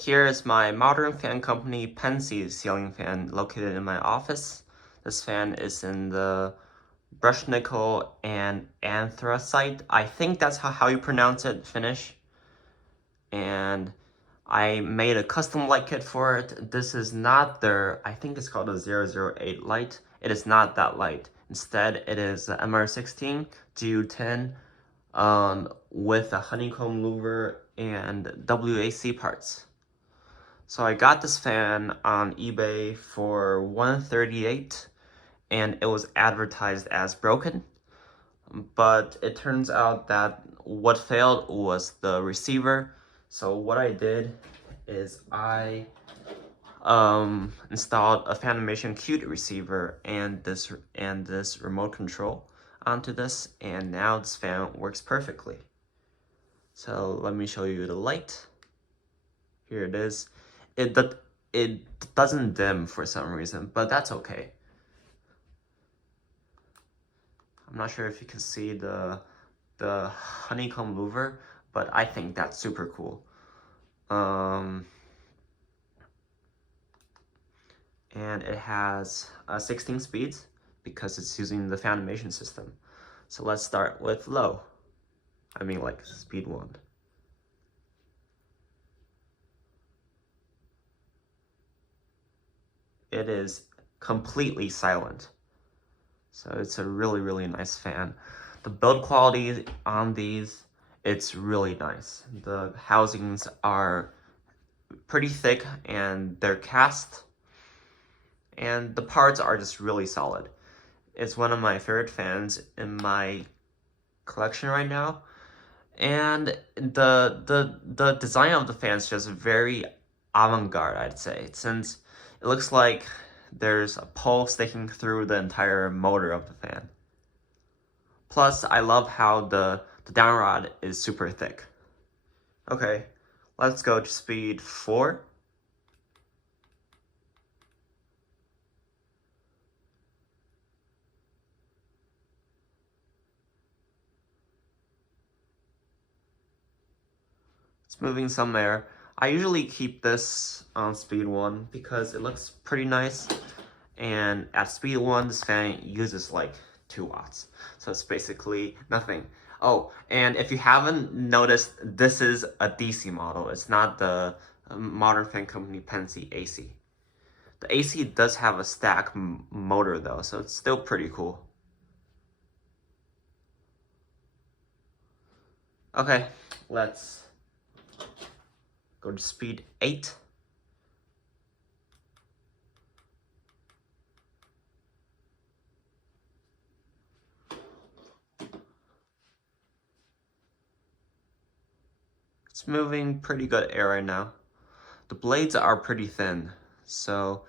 Here is my modern fan company Pensi ceiling fan located in my office. This fan is in the brushed nickel and anthracite. I think that's how you pronounce it, finish. And I made a custom light kit for it. This is not their, I think it's called a 008 light. It is not that light. Instead, it is a MR16 GU10 with a Honeycomb Louvre and WAC parts. So I got this fan on eBay for $138 and it was advertised as broken. But it turns out that what failed was the receiver. So what I did is I installed a Fanimation Kute receiver and this remote control onto this, and now this fan works perfectly. So let me show you the light. Here it is. It doesn't dim for some reason, but that's okay. I'm not sure if you can see the Honeycomb Louvre, but I think that's super cool. And it has 16 speeds because it's using the Fanimation system. So let's start with low. I mean like speed 1. It is completely silent. So it's a really nice fan. The build quality on these, it's really nice. The housings are pretty thick and they're cast, and the parts are just really solid. It's one of my favorite fans in my collection right now. And the design of the fan is just very avant-garde, I'd say, since it looks like there's a pole sticking through the entire motor of the fan. Plus, I love how the down rod is super thick. Okay, let's go to speed 4. It's moving some air. I usually keep this on speed 1 because it looks pretty nice. And at speed 1, this fan uses like 2 watts. So it's basically nothing. Oh, and if you haven't noticed, this is a DC model. It's not the modern fan company Pensi AC. The AC does have a stack motor though, so it's still pretty cool. Okay, let's go to speed 8. It's moving pretty good air right now. The blades are pretty thin, so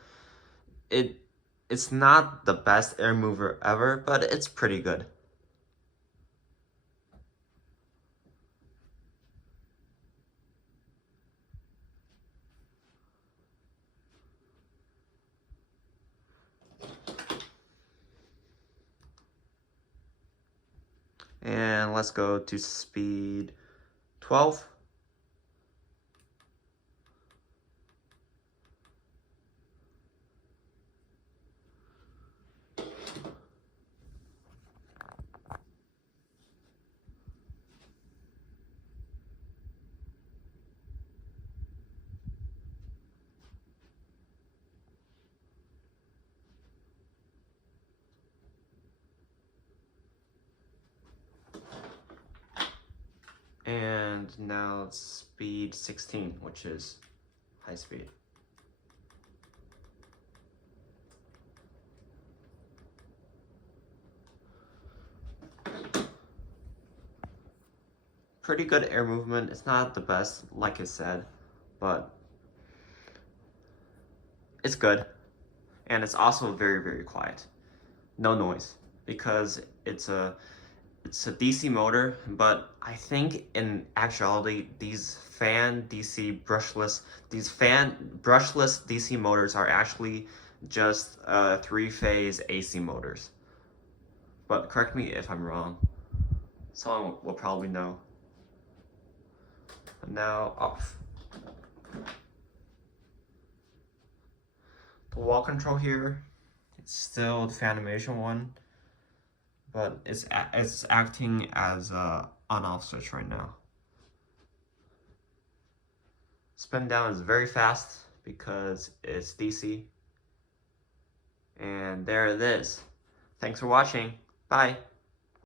it's not the best air mover ever, but it's pretty good. And let's go to speed 12. And now speed 16, which is high speed. Pretty good air movement. It's not the best, like I said, but it's good. And it's also very quiet. No noise, because it's a DC motor, but I think in actuality these brushless DC motors are actually just 3-phase AC motors. But correct me if I'm wrong. Someone will probably know. Now off. wall control here. It's still the Fanimation one, but it's acting as a on-off switch right now. Spin down is very fast because it's DC. And there it is. Thanks for watching. Bye.